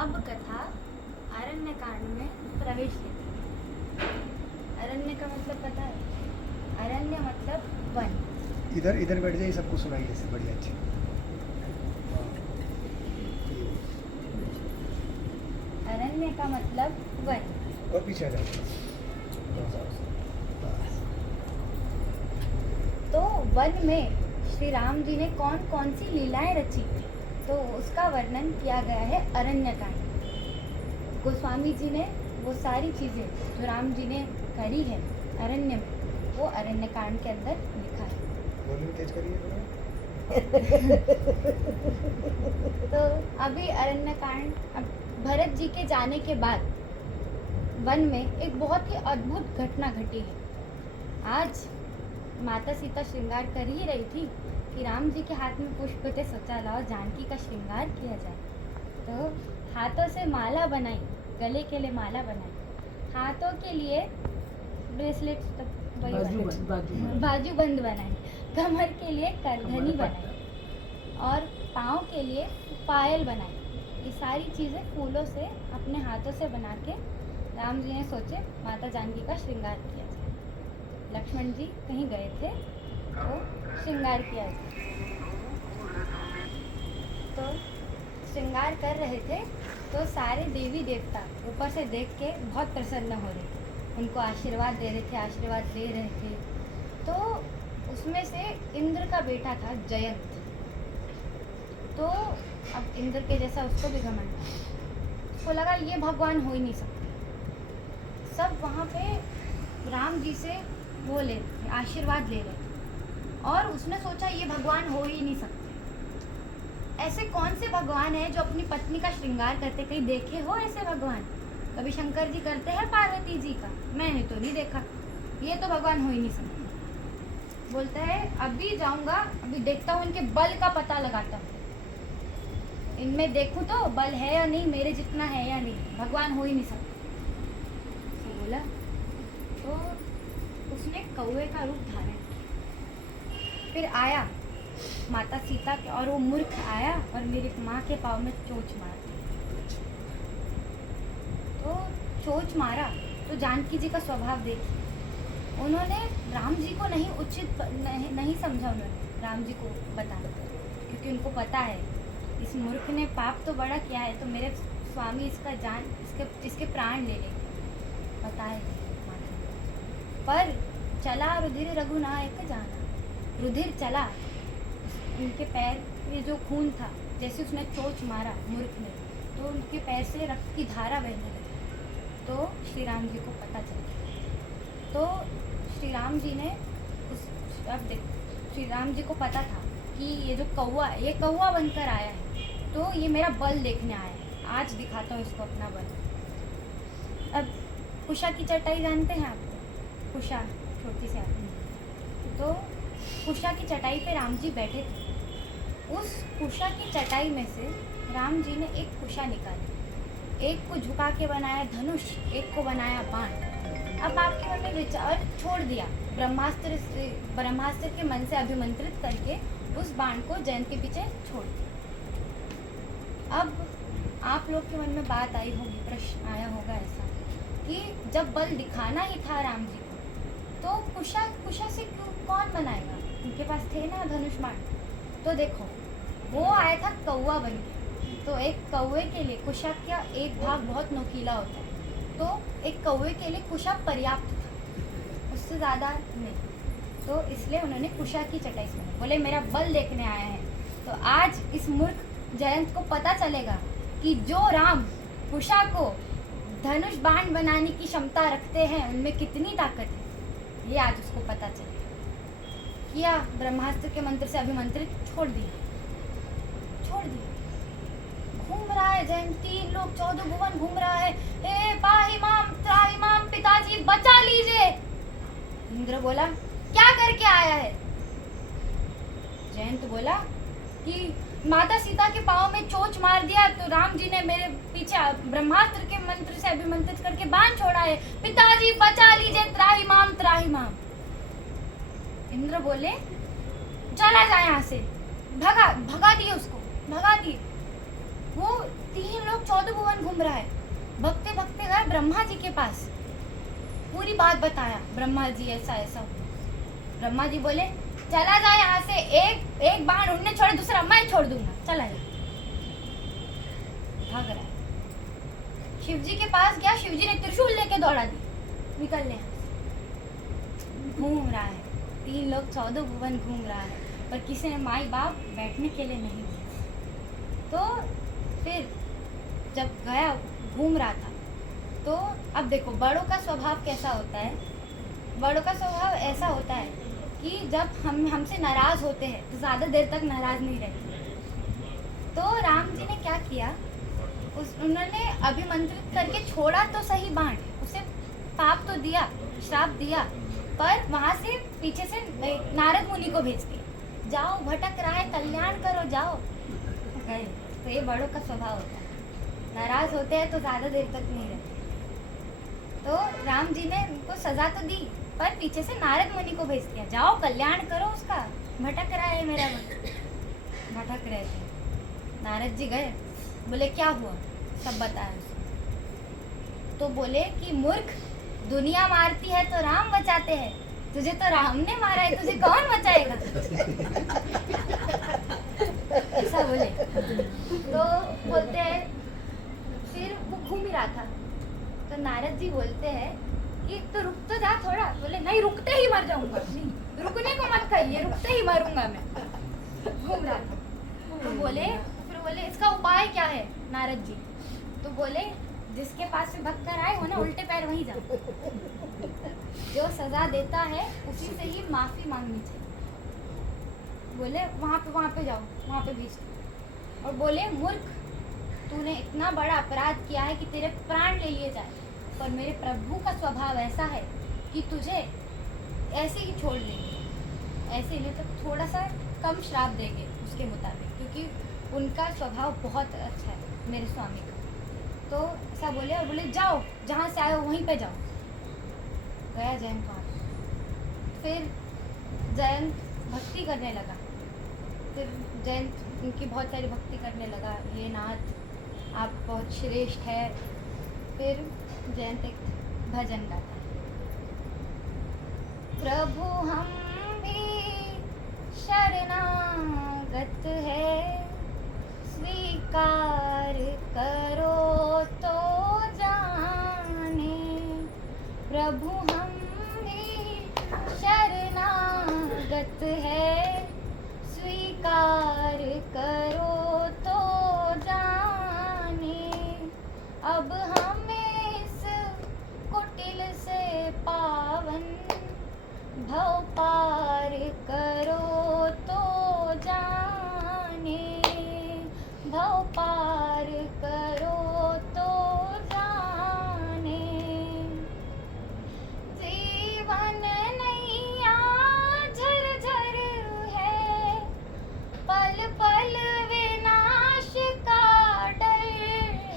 अब कथा अरण्य कांड में प्रवेश लेती है। अरण्य का मतलब पता है? अरण्य मतलब वन। इधर इधर बैठ जाइए, सबको सुनाइए ऐसे बढ़िया अच्छी। अरण्य का मतलब वन। और पीछे आ जाओ। तो वन में श्री राम जी ने कौन कौन सी लीलाएं रची, तो उसका वर्णन किया गया है अरण्य कांड। गोस्वामी जी ने वो सारी चीजें जो राम जी ने करी है अरण्य में, वो अरण्य कांड के अंदर लिखा है। वॉल्यूम तेज करिए थोड़ा। तो अभी अरण्य कांड, अब भरत जी के जाने के बाद वन में एक बहुत ही अद्भुत घटना घटी है। आज माता सीता श्रृंगार कर ही रही थी कि राम जी के हाथ में पुष्प थे, सोचा लाओ जानकी का श्रृंगार किया जाए। तो हाथों से माला बनाई, गले के लिए माला बनाई, हाथों के लिए ब्रेसलेट, बाजूबंद बनाई, कमर के लिए करधनी बनाई और पाँव के लिए पायल बनाई। ये सारी चीज़ें फूलों से अपने हाथों से बना के राम जी ने सोचे माता जानकी का श्रृंगार किया जाए। लक्ष्मण जी कहीं गए थे तो श्रृंगार किया जाए। तो श्रृंगार कर रहे थे तो सारे देवी देवता ऊपर से देख के बहुत प्रसन्न हो रहे थे, उनको आशीर्वाद दे रहे थे, आशीर्वाद ले रहे थे। तो उसमें से इंद्र का बेटा था जयंत। तो अब इंद्र के जैसा उसको भी घमंड था, उसको लगा ये भगवान हो ही नहीं सकते। सब वहाँ पे राम जी से वो ले रहे थे, आशीर्वाद ले रहे थे, और उसने सोचा ये भगवान हो ही नहीं सकते। ऐसे कौन से भगवान हैं जो अपनी पत्नी का श्रृंगार करते? कहीं देखे हो ऐसे भगवान? कभी शंकर जी करते हैं पार्वती जी का? मैंने तो नहीं देखा। ये तो भगवान हो ही नहीं सकते। बोलता है अभी जाऊंगा, अभी देखता हूँ इनके बल का पता लगाता हूँ, इनमें देखूँ तो बल है या नहीं, मेरे जितना है या नहीं, भगवान हो ही नहीं सकते। तो बोला, तो उसने कौवे का रूप धारण किया, फिर आया माता सीता के, और वो मूर्ख आया और मेरी माँ के पाँव में चोंच मारा। तो चोंच मारा तो जानकी जी का स्वभाव देखिए, उन्होंने राम जी को नहीं उचित नहीं समझा, उन्होंने राम जी को बताना, क्योंकि उनको पता है इस मूर्ख ने पाप तो बड़ा किया है, तो मेरे स्वामी इसका जान, इसके प्राण ले लेंगे, पता है। पर चला रुधिर रघुनायक जाना, रुधिर चला उनके पैर, ये जो खून था, जैसे उसने चोंच मारा मूर्ख ने, तो उनके पैर से रक्त की धारा बहने लगी। तो श्री राम जी को पता चला। तो श्री राम जी ने अब देख, श्री राम जी को पता था कि ये जो कौवा, ये कौवा बनकर आया है, तो ये मेरा बल देखने आया है, आज दिखाता हूँ इसको अपना बल। अब कुशा की चटाई जानते हैं आप? कुशा छोटी सी आदमी, तो कुशा की चटाई पे राम जी बैठे थे। उस कुशा की चटाई में से राम जी ने एक कुशा निकाली, एक को झुका के बनाया धनुष, एक को बनाया बाण। अब आपके मन में विचार छोड़ दिया, ब्रह्मास्त्र के मन से अभिमंत्रित करके उस बाण को जयंत के पीछे छोड़ दिया। अब आप लोग के मन में बात आई होगी, प्रश्न आया होगा ऐसा कि जब बल दिखाना ही था राम जी को, तो कुशा से कौन बनाएगा? उनके पास थे ना धनुष बाण। तो देखो, वो आया था कौवा बन के, तो एक कौवे के लिए कुशा का एक भाग बहुत नोकीला होता है, तो एक कौवे के लिए कुशा पर्याप्त था, उससे ज़्यादा नहीं। तो इसलिए उन्होंने कुशा की चटाई बनाई, बोले मेरा बल देखने आया है। तो आज इस मूर्ख जयंत को पता चलेगा कि जो राम कुशा को धनुष बाण बनाने की क्षमता रखते हैं, उनमें कितनी ताकत है, ये आज उसको पता चलेगा। किया, ब्रह्मास्त्र के मंत्र से अभिमंत्रित छोड़ दिया। घूम रहा है जैन, 3 लोग 14 भुवन घूम रहा है, हे पाहि माम त्राहि माम, पिताजी बचा लीजिए। इंद्र बोला क्या करके आया है? जयंत बोला कि माता सीता के पाँव में चोंच मार दिया, तो राम जी ने मेरे पीछे ब्रह्मास्त्र के मंत्र से अभिमंत्रित करके बाण छोड़ा है, पिताजी बचा लीजिए, त्राहि माम त्राहि माम। इंद्र बोले चला जाए यहाँ से, भगा दिए उसको, भगा दिए। वो 3 लोग 14 भुवन घूम रहा है। भगते भगते गए ब्रह्मा जी के पास, पूरी बात बताया। ब्रह्मा जी ऐसा ऐसा। ब्रह्मा जी बोले चला जा यहाँ से, एक बाण उन्हें छोड़े दूसरा मैं छोड़ दूंगा, चला जा। भाग रहा है। शिव जी के पास गया, शिव जी ने त्रिशूल लेके दौड़ा दी, निकल ले। घूम रहा है 3 लोग 14 भुवन घूम रहा है, पर किसी ने माई बाप बैठने के लिए नहीं दिया। तो फिर जब गया घूम रहा था, तो अब देखो बड़ों का स्वभाव कैसा होता है। बड़ों का स्वभाव ऐसा होता है कि जब हमसे नाराज होते हैं तो ज़्यादा देर तक नाराज नहीं रहते। तो राम जी ने क्या किया, उन्होंने अभिमंत्रित करके छोड़ा तो सही बाण, उसे पाप तो दिया, श्राप दिया, पर वहाँ से पीछे से नारद मुनि को भेज दिया, जाओ भटक रहा है कल्याण करो, जाओ गए। तो ये बड़ों का स्वभाव होता है, नाराज होते हैं तो ज़्यादा देर तक नहीं रहते। तो राम जी ने उनको सजा तो दी, पर पीछे से नारद मुनि को भेज दिया, जाओ कल्याण करो उसका, भटक रहा है मेरा भक्त। भटक रहे थे। नारद जी गए, बोले क्या हुआ, सब बताया उसने। तो बोले कि मूर्ख, दुनिया मारती है तो राम बचाते हैं, तुझे तो राम ने मारा है, तुझे कौन बचाएगा। ऐसा बोले। तो बोलते हैं, फिर वो घूम ही रहा था, तो नारद जी बोलते हैं कि तो रुक तो जा थोड़ा। बोले नहीं, रुकते ही मर जाऊंगा, नहीं रुकने को मत कहिए, रुकते ही मरूंगा मैं। घूम रहा था। तो बोले, फिर बोले इसका उपाय क्या है नारद जी। तो बोले जिसके पास से भक्त कर आए हो ना, उल्टे पैर वहीं जाओ, जो सजा देता है उसी से ही माफी मांगनी चाहिए। बोले वहाँ पे जाओ, वहाँ पे भेज दो। और बोले मूर्ख, तूने इतना बड़ा अपराध किया है कि तेरे प्राण ले लिए जाए, पर मेरे प्रभु का स्वभाव ऐसा है कि तुझे ऐसे ही छोड़ देंगे, ऐसे नहीं तो थोड़ा सा कम श्राप देंगे उसके मुताबिक, क्योंकि उनका स्वभाव बहुत अच्छा है मेरे स्वामी का। तो ऐसा बोले, और बोले जाओ जहाँ से आए हो वहीं पे जाओ। गया जयंत वहाँ। फिर जयंत भक्ति करने लगा, फिर जयंत उनकी बहुत सारी भक्ति करने लगा, हे नाथ आप बहुत श्रेष्ठ है। फिर जयंत एक भजन गाता, प्रभु हम भी शरणागत है, स्वीकार करो तो जाने। प्रभु हम भी शरणागत है, स्वीकार करो तो जाने। अब हमें इस कुटिल से पावन भव पार करो तो जाने। भव पार करो तो जाने। जीवन नैया झरझर है, पल पल विनाश का डर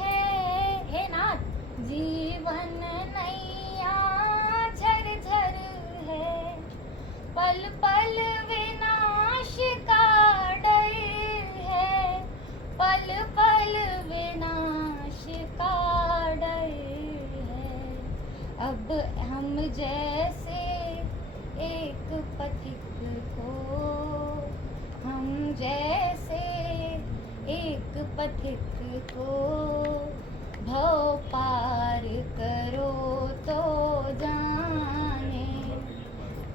है। हे नाथ, जीवन नैया झरझर है, पल पल विनाश का डर है, पल पल विनाश का डर है। अब हम जैसे एक पथिक को, हम जैसे एक पथिक को भव पार करो तो जाने।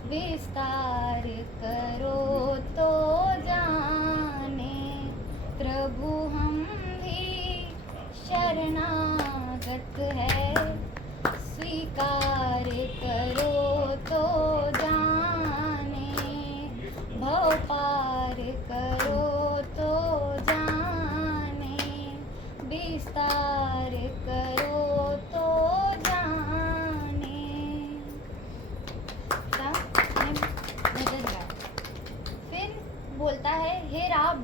विस्तार करो तो जाने। प्रभु हम भी शरणागत है, स्वीकार करो तो जाने। भव पार करो तो जाने। विस्तार करो तो जाने। भजन गाया। फिर बोलता है, हे राम,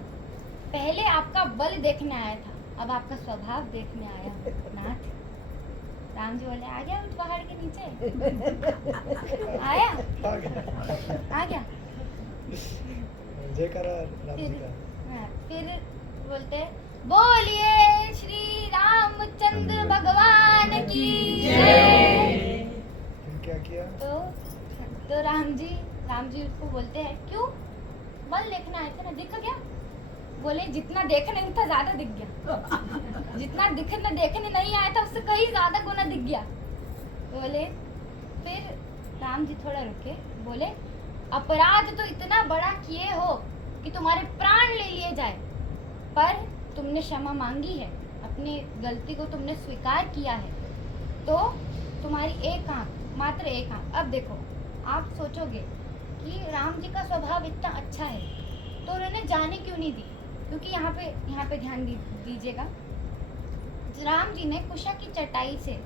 पहले आपका बल देखने आया था, अब आपका स्वभाव देखने आया हूँ नाथ। राम जी बोले, आ गया उस पहाड़ के नीचे। आया आ गया। जयकारा राम जी का। फिर बोलते, बोलिए श्री रामचंद्र भगवान की जय। फिर क्या किया? तो राम जी उसको बोलते हैं क्यों बल देखना आए थे ना, दिख गया? बोले जितना देखने उतना ज्यादा दिख गया। जितना देखने नहीं आया था उससे कहीं ज्यादा गुना दिख गया। बोले फिर राम जी थोड़ा रुके, बोले अपराध तो इतना बड़ा किए हो कि तुम्हारे प्राण ले लिए जाए, पर तुमने क्षमा मांगी है, अपनी गलती को तुमने स्वीकार किया है, तो तुम्हारी एक आंख, मात्र एक आंख। अब देखो आप सोचोगे कि राम जी का स्वभाव इतना अच्छा है तो उन्होंने जाने क्यों नहीं दी, क्योंकि यहाँ पे ध्यान दीजिएगा। राम जी ने कुशा की चटाई से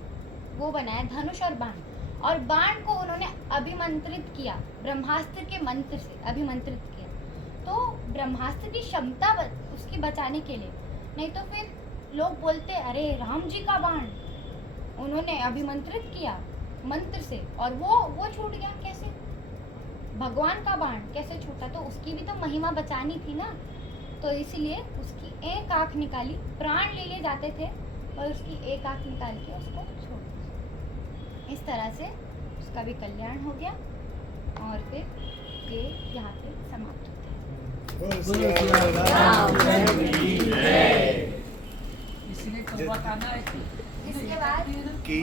वो बनाया धनुष और बाण, और बाण को उन्होंने अभिमंत्रित किया, ब्रह्मास्त्र के मंत्र से अभिमंत्रित किया। तो ब्रह्मास्त्र की क्षमता उसकी बचाने के लिए, नहीं तो फिर लोग बोलते अरे राम जी का बाण उन्होंने अभिमंत्रित किया मंत्र से और वो छूट गया, कैसे? भगवान का बाण कैसे छूटा? तो उसकी भी तो महिमा बचानी थी ना, तो इसलिए उसकी एक आंख निकाली, प्राण ले लिए जाते थे और उसकी एक आंख निकाल के उसको छोड़ दिया। इस तरह से उसका भी कल्याण हो गया और फिर ये यहाँ पे समाप्त होता है। बोलो सिया राम की जय। इसलिए कौवा खाना है इसके बाद कि